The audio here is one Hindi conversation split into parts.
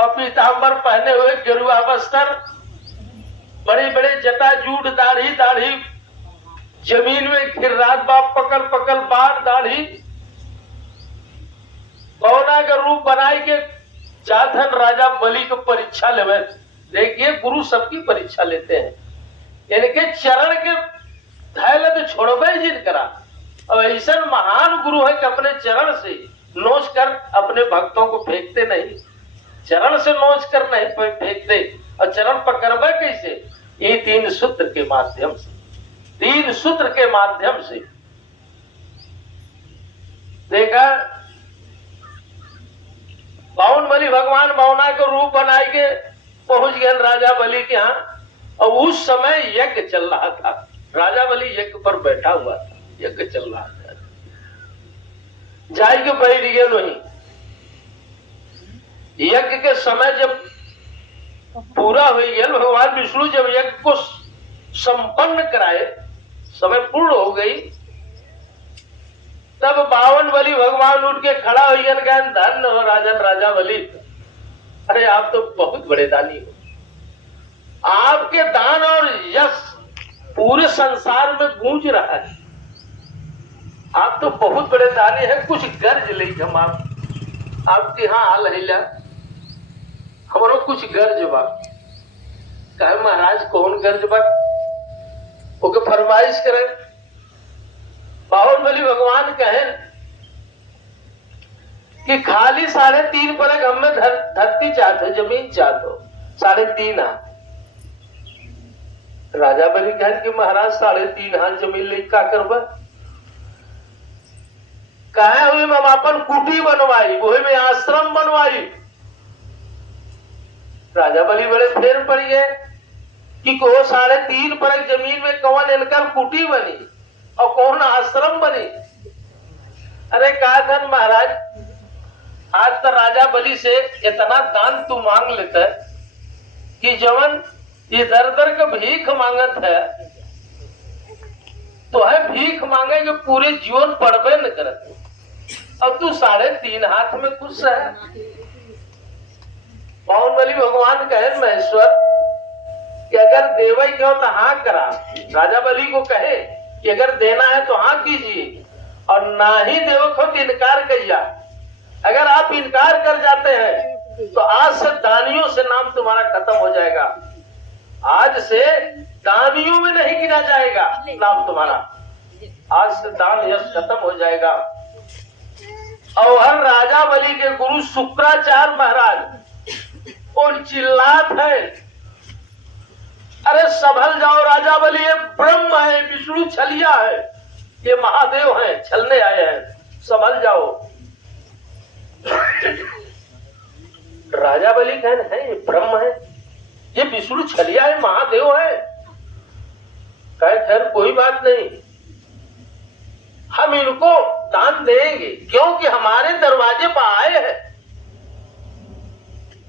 और पीताम्बर पहने हुए गेरुआ वस्त्र, बड़े बड़े जटाजूट, दाढ़ी दाढ़ी, जमीन में गिर्रात बाप पकड़ पकड़ बार दाढ़ी, पौना का रूप बनाए के जाधन राजा बलि को परीक्षा लेवे। देखिए गुरु सबकी परीक्षा लेते हैं, इनके चरण के धैल तो छोड़बे जिन करा। और ऐसा महान गुरु है कि अपने चरण से नोच कर अपने भक्तों को फेंकते नहीं, चरण से नोच कर नहीं फेंकते। और चरण पकड़बे कैसे? ये 3 सूत्र के माध्यम से, 3 सूत्र के माध्यम से। देखा बावन बलि भगवान बावना के रूप बनाए के पहुंच गए राजा बलि के यहाँ। और उस समय यज्ञ चल रहा था, राजा बलि यज्ञ पर बैठा हुआ था, यज्ञ चल रहा था। जाय के बैठ गए वहीं। यज्ञ के समय जब पूरा हो गया, भगवान विष्णु जब यज्ञ को संपन्न कराए, समय पूर्ण हो गई, तब बावन बलि भगवान उठ के खड़ा हो गया, धन्य हो राजन राजा बलि, अरे आप तो बहुत बड़े दानी हो, आपके दान और यश पूरे संसार में गूंज रहा है, आप तो बहुत बड़े दानी हैं, कुछ गर्ज ले हम आपके यहाँ हाल हिला, हमारो कुछ गर्ज बा। कहे महाराज कौन गर्ज बा? ओके फरमाइश करें। बावन बलि भगवान कहे कि खाली 3.5 परग हमें धरती चाहते, जमीन चाहते, 3.5 हाथ। राजा बलि कहे कि महाराज 3.5 हाथ जमीन ले का करबा? कहे हुए हम अपन कुटी बनवाई, वही में आश्रम बनवाई। राजा बलि बड़े फेर पड़ गए कि को 3.5 परग जमीन में कौन इनका कुटी बनी और कौन आश्रम बनी। अरे कहा धन महाराज, आज तो राजा बलि से इतना दान तू मांग लेता है कि जवन इधर उधर का भीख मांगत है, तो है भीख मांगे जो पूरे जीवन पड़बे न करते, अब तू 3.5 हाथ में खुश है। बावन बलि भगवान कहे महेश्वर कि अगर देवई क्यों तो हाँ करा। राजा बलि को कहे कि अगर देना है तो हाँ कीजिए, और ना ही देव को तो इनकार करिए। अगर आप इनकार कर जाते हैं तो आज से दानियों से नाम तुम्हारा खत्म हो जाएगा, आज से दानियों में नहीं गिना जाएगा नाम तुम्हारा, आज से दान यश खत्म हो जाएगा। और हर राजा बलि के गुरु शुक्राचार्य महाराज और चिल्लात है, अरे संभल जाओ राजा बलि, ये ब्रह्म है, विष्णु छलिया है, ये महादेव हैं, छलने आए हैं, संभल जाओ। राजा बलि कहने हैं ये ब्रह्म है, ये विष्णु छलिया है, महादेव है। कहे खैर कोई बात नहीं, हम इनको दान देंगे, क्योंकि हमारे दरवाजे पर आए हैं।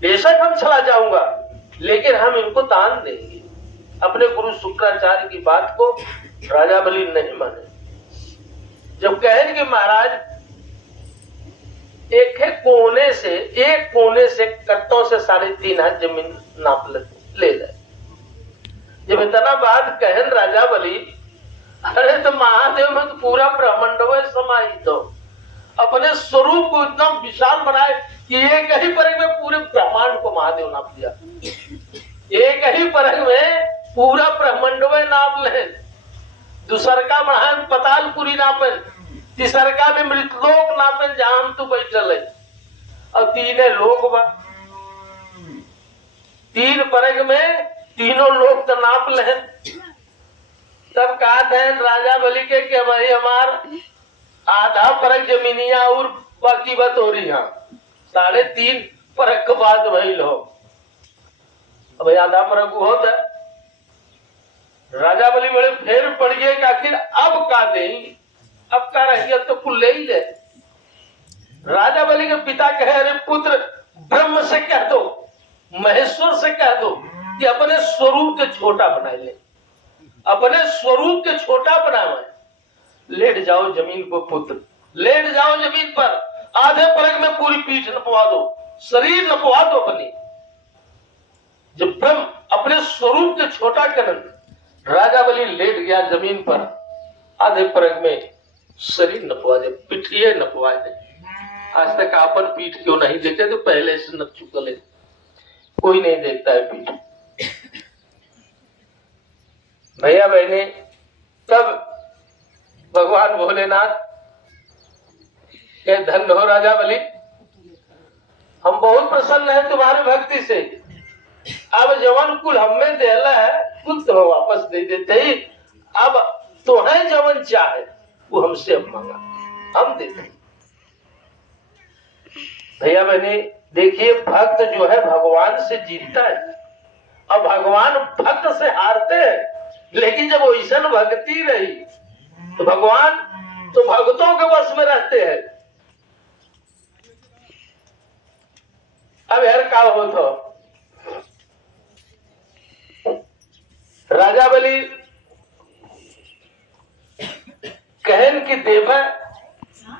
बेशक हम चला जाऊंगा, लेकिन हम इनको दान देंगे। अपने गुरु शुक्राचार्य की बात को राजा बलि नहीं माने। जब कहें कि महाराज एक कोने से कट्टों से 3.5 हाथ जमीन नाप ले जाए। जब इतना बात कहन राजा बलि, अरे तो महादेव में तो पूरा ब्रह्मांड में समाहित हो, अपने स्वरूप को इतना विशाल बनाए कि एक ही परग में पूरे ब्रह्मांड को महादेव नाप दिया। एक ही परग में पूरा ब्रह्मांड में नाप ले, दूसर का बढ़ाए पतालपुरी नापन, तीसर का में मृतलोक नापन जहां हम तू बैठल है, और 3 लोक बा, 3 परग में तीनों लोग तो नाप ले। तब कहा था राजा बलि के कि भाई हमार आधा परग जमीनिया और बाकी बात हो रही है, 3.5 परग के बाद वही लो, अब आधा परग होता। राजा बलि बड़े फेर पड़ गए कि आखिर अब का दें, अब का रहिए तो कुल ले ही ले। राजा बलि के पिता कहे अरे पुत्र, ब्रह्म से कह दो, महेश्वर से कह दो कि अपने स्वरूप के छोटा बना ले, अपने स्वरूप के छोटा बनावे, लेट जाओ जमीन पर पुत्र, लेट जाओ जमीन पर, आधे परग में पूरी पीठ नपवा दो, शरीर नपवा दो अपनी, जब ब्रह्म अपने स्वरूप के छोटा करन राजा बलि लेट गया जमीन पर, आधे परग में शरीर नपवा दे, पिठिए नपवा दे। आज तक आपन पीठ क्यों नहीं देखे, तो पहले से नप चुकल है, कोई नहीं देखता है पीठ। भैया बहने, तब भगवान भोलेनाथ के धन्य हो राजा बलि, हम बहुत प्रसन्न हैं तुम्हारे भक्ति से। अब जवन कुल हमें देला है कुल तुम्हें वापस दे देते ही। अब तुम्हें जवन चाहे वो हमसे अब मांगा, हम देते। भैया बहने देखिए, भक्त जो है भगवान से जीतता है, अब भगवान भक्त से हारते हैं। लेकिन जब वैसा भक्ति रही तो भगवान तो भक्तों के वश में रहते हैं। अब यार का हो तो राजा बलि कहन की देव है,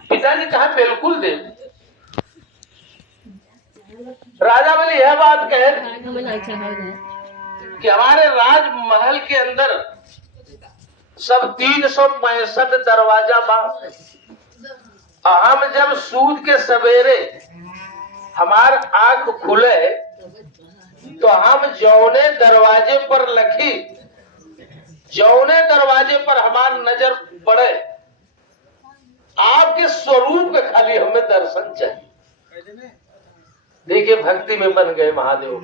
पिताजी कहा बिल्कुल देव। राजा बलि यह बात कहे कि हमारे राजमहल के अंदर सब 365 दरवाजा बा। हम जब सूद के सवेरे हमार आंख खुले तो हम जौने दरवाजे पर लखी, जौने दरवाजे पर हमार नजर पड़े, आपके स्वरूप के खाली हमें दर्शन चाहिए। देखिए भक्ति में बन गए महादेव,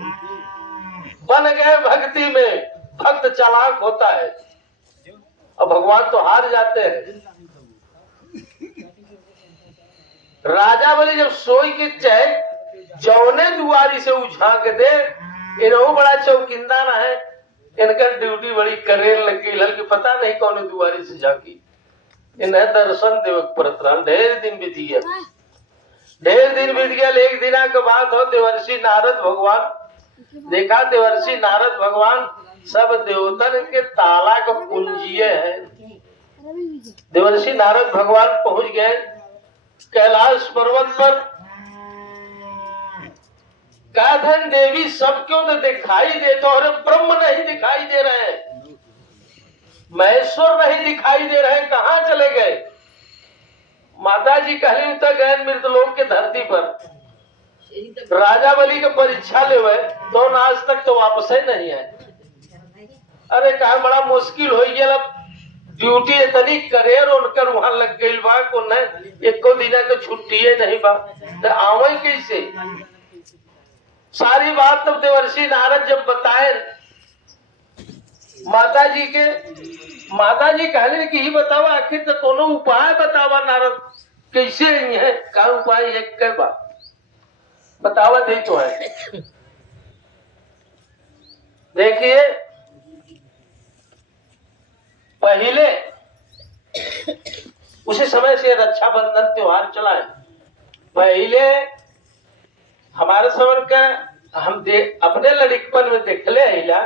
बन गए भक्ति में। भक्त चालाक होता है और भगवान तो हार जाते हैं। राजा बलि जब सोई के चाहे जौने दुआरी से उझाक दे, इन्हों बड़ा चौकिंदा है, इनका ड्यूटी बड़ी करेर लगी लग, पता नहीं कौन दुआरी से झाकी, इन्हें दर्शन देव परत रहा। ढेर दिन बीत गया, ढेर दिन बीत गया। एक दिना के बाद हो देवर्षि नारद भगवान देखा, देवर्षि नारद भगवान सब देवतन के ताला का कुंजिए है। देवर्षि नारद भगवान पहुंच गए कैलाश पर्वत पर। काधन देवी सब क्यों तो दिखाई देते, और ब्रह्म नहीं दिखाई दे रहे हैं, महेश्वर नहीं दिखाई दे रहे हैं, कहां चले गए? माता जी कहली तो गए मृतलोक के धरती पर। राजा बलि का परीक्षा लेवे तो आज तक तो वापस ही नहीं है। अरे कहा बड़ा मुश्किल हो गया, ड्यूटी इतनी करेर उनकर वहां लग गई बा को न एको दिन के छुट्टी नहीं बा, तो आवे कैसे? सारी बात तब देवर्षि नारद जब बताए माता जी के, माता जी कहले कि ही बतावा, आखिर तो कोनो उपाय बतावा नारद, कैसे है का उपाय? एक के बात बतावा दे तो है। देखिए पहले उसी समय से रक्षाबंधन त्योहार चला है। पहले हमारे समय का हम अपने लड़कपन में देख ले हिला,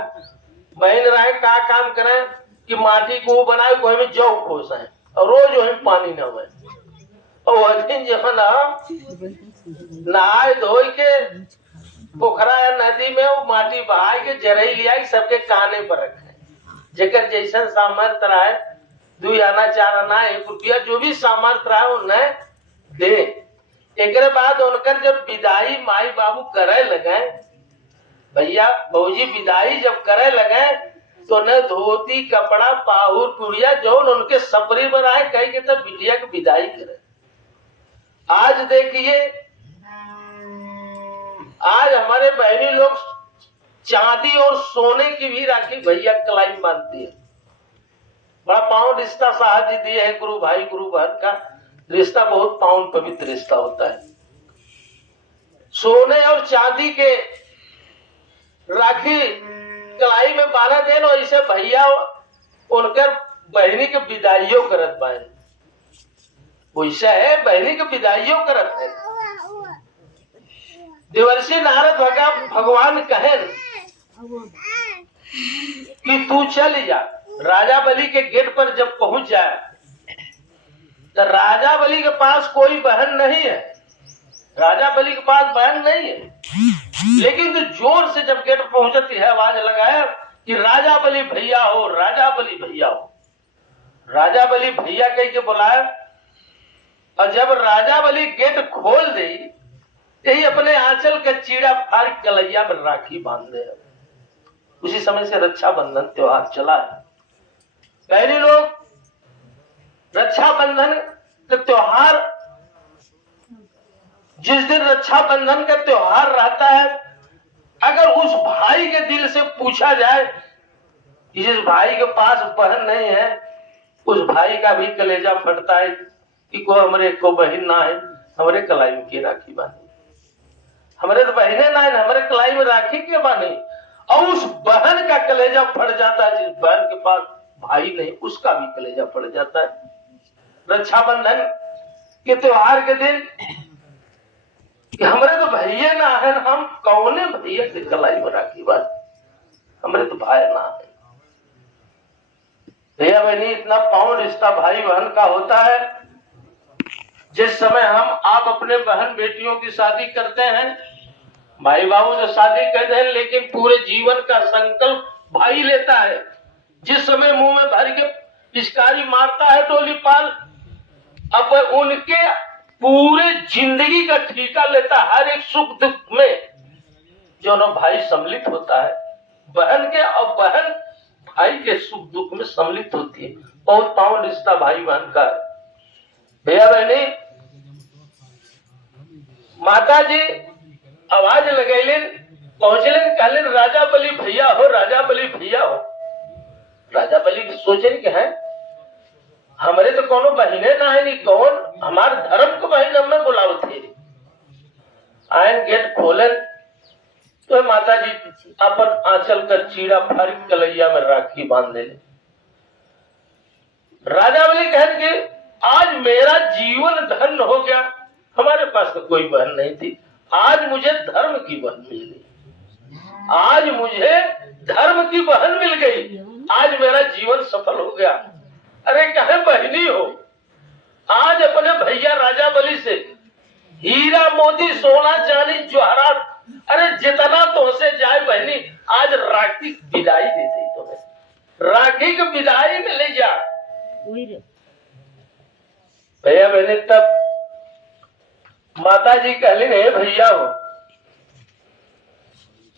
बहन रहे का काम करें कि माटी को बनाए को हमें जौ खोस है और रोज वही पानी न हुए। और वह दिन जब नहाए धोई के पोखरा या नदी में वो माटी बहा के जरई लिया सबके काने पर रखे, जेकर जैसन सामर्थ्य रहे, 2 आना 4 आना 1 रुपया जो भी सामर्थ्य रहे उन्हें दे। एक बाद उनकर जब विदाई माई बाबू करे लगे, भैया भौजी विदाई जब करे लगे तो न धोती कपड़ा पाहुर पुड़िया जो उनके सपरी बनाए कही के तब बिटिया की विदाई करे। आज देखिए आज हमारे बहनी लोग चांदी और सोने की भी राखी भैया कलाई मानती है। बड़ा पावन रिश्ता साहब जी दिए है, गुरु भाई गुरु बहन का रिश्ता बहुत पावन पवित्र रिश्ता होता है। सोने और चांदी के राखी कलाई में बांधा देन, और इसे भैया उनकर बहनी के विदाइयों करत पाए, वैसा है बहनी के विदाइयों करत है। देवर्षि नारद भगवान कहे कि तू चल जा। राजा बलि के गेट पर जब पहुंच जाए तो राजा बलि के पास कोई बहन नहीं है, राजा बलि के पास बहन नहीं है, लेकिन तो जोर से जब गेट पर पहुंचती है आवाज लगाया कि राजा बलि भैया हो, राजा बलि भैया हो। राजा बलि भैया कह के बुलाया, और जब राजा बलि गेट खोल दे, यही अपने आंचल का चीड़ा फाड़ कलैया में राखी बांध दे। उसी समय से रक्षाबंधन त्योहार चला है। पहले लोग रक्षाबंधन का त्योहार, जिस दिन रक्षाबंधन का त्योहार रहता है, अगर उस भाई के दिल से पूछा जाए कि जिस भाई के पास बहन नहीं है, उस भाई का भी कलेजा फटता है कि को हमरे को बहन ना है, हमरे कलाई में की राखी बांधी, हमारे तो बहने ना है, हमारे कलाई में राखी के बांधी। और उस बहन का कलेजा फट जाता है, जिस बहन के पास भाई नहीं, उसका भी कलेजा फट जाता है। रक्षाबंधन के त्योहार के दिन कि हमारे तो भैया ना है, हम कौने भैया के कलाई में राखी बांध, हमारे तो भाई ना है। भैया बहनी इतना पावन रिश्ता भाई बहन का होता है। जिस समय हम आप अपने बहन बेटियों की शादी करते हैं, भाई बाबू तो शादी करते हैं, लेकिन पूरे जीवन का संकल्प भाई लेता है। जिस समय मुंह में भर के पिचकारी मारता है डोली पाल, अब उनके पूरे जिंदगी का ठेका लेता है। हर एक सुख दुख में जो ना भाई सम्मिलित होता है बहन के, और बहन भाई के सुख दुख में सम्मिलित होती है। बहुत पावन रिश्ता भाई बहन का है। भैया बहनी, माता जी आवाज लगैलिन, पहुंचलिन, कहलिन राजा बलि भैया हो, राजा बलि भैया हो। राजा बलि सोचेन कि है हमारे तो कोनो बहने ना है, नहीं कौन हमारे धर्म को बहन हमें बुलाओ थे। आयन गेट खोलन तो माता जी अपन आंचल का चीड़ा फाड़ कलैया में राखी बांध दे। राजा बलि कहन कि आज मेरा जीवन धन्य हो गया, हमारे पास तो कोई बहन नहीं थी, आज मुझे धर्म की बहन मिल गई, आज मुझे धर्म की बहन मिल गई, आज मेरा जीवन सफल हो गया। अरे कहे बहनी हो, आज अपने भैया राजा बलि से हीरा मोती सोना चांदी जवाहरात, अरे जितना तुमसे जाए बहनी, आज राखी विदाई देते तुम्हें, राखी की विदाई में ले जा। भैया बहनी तब माता जी कहली रे भैया हो,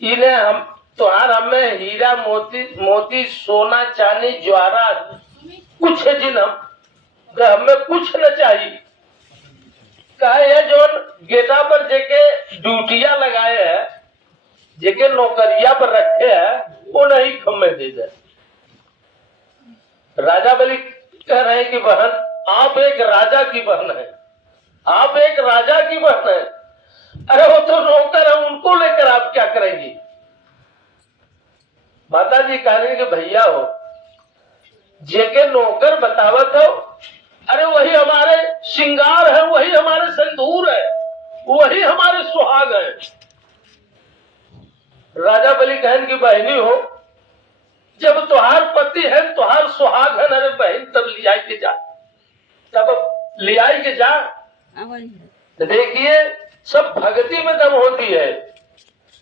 इन्हें हम तुहार हमें हीरा मोती सोना चांदी जवाहरात कुछ जिन हमें कुछ न चाहिए। कहे जो गेटा पर जेके ड्यूटिया लगाए है, जेके नौकरिया पर रखे है, वो नहीं हमें दे दे। राजा बलि कह रहे हैं कि बहन आप एक राजा की बहन है, आप एक राजा की बहन है। अरे वो तो नौकर है, उनको लेकर आप क्या करेंगी। माता जी कह रही कि भैया हो, जेके नौकर बतावत हो, अरे वही हमारे श्रृंगार है, वही हमारे सिंदूर है, वही हमारे सुहाग है। राजा बलि कहन की बहनी हो, जब तुहार पति है तुहार सुहाग है, अरे बहन तब लियाई के जा, तब लियाई के जा। देखिए सब भक्ति में दम होती है।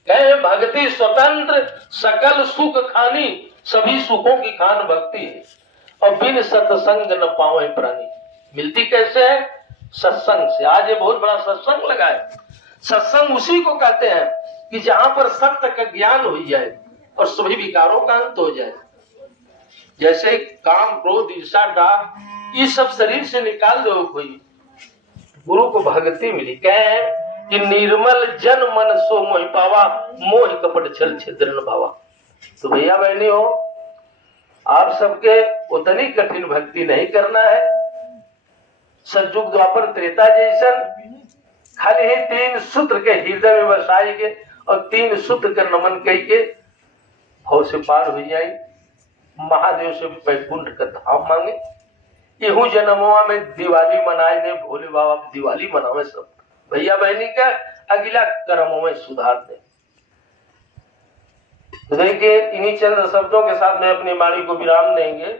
कहे भक्ति स्वतंत्र सकल सुख खानी, सभी सुखों की खान भक्ति है। और बिन सत्संग न पावे प्राणी, मिलती कैसे है? सत्संग से। आज ये बहुत बड़ा सत्संग लगा है। सत्संग उसी को कहते हैं कि जहां पर सत्य का ज्ञान हो जाए और सभी विकारों का अंत हो जाए। जैसे काम क्रोध ईर्षा डाह ये सब शरीर से निकाल दो, कोई गुरु को भक्ति मिली। कहे कि निर्मल जन मन सो मोहि पावा, मोह कपट छल छिद्र न भावा। तो भैया बहनी हो, आप सबके उतनी कठिन भक्ति नहीं करना है। सतयुग द्वापर त्रेता जैसन खाली ही 3 सूत्र के हृदय में बसाएंगे और 3 सूत्र का नमन करके भाव से पार हो जाए। महादेव से वैकुंठ का धाम मांगे। यहू जन्मवा में दिवाली मनाए ने भोले बाबा दिवाली मनावे। सब भैया बहनी का अगला कर्मों में सुधार दे। तो देखिए इन्हीं चंद शब्दों के साथ में अपनी वाणी को विराम देंगे।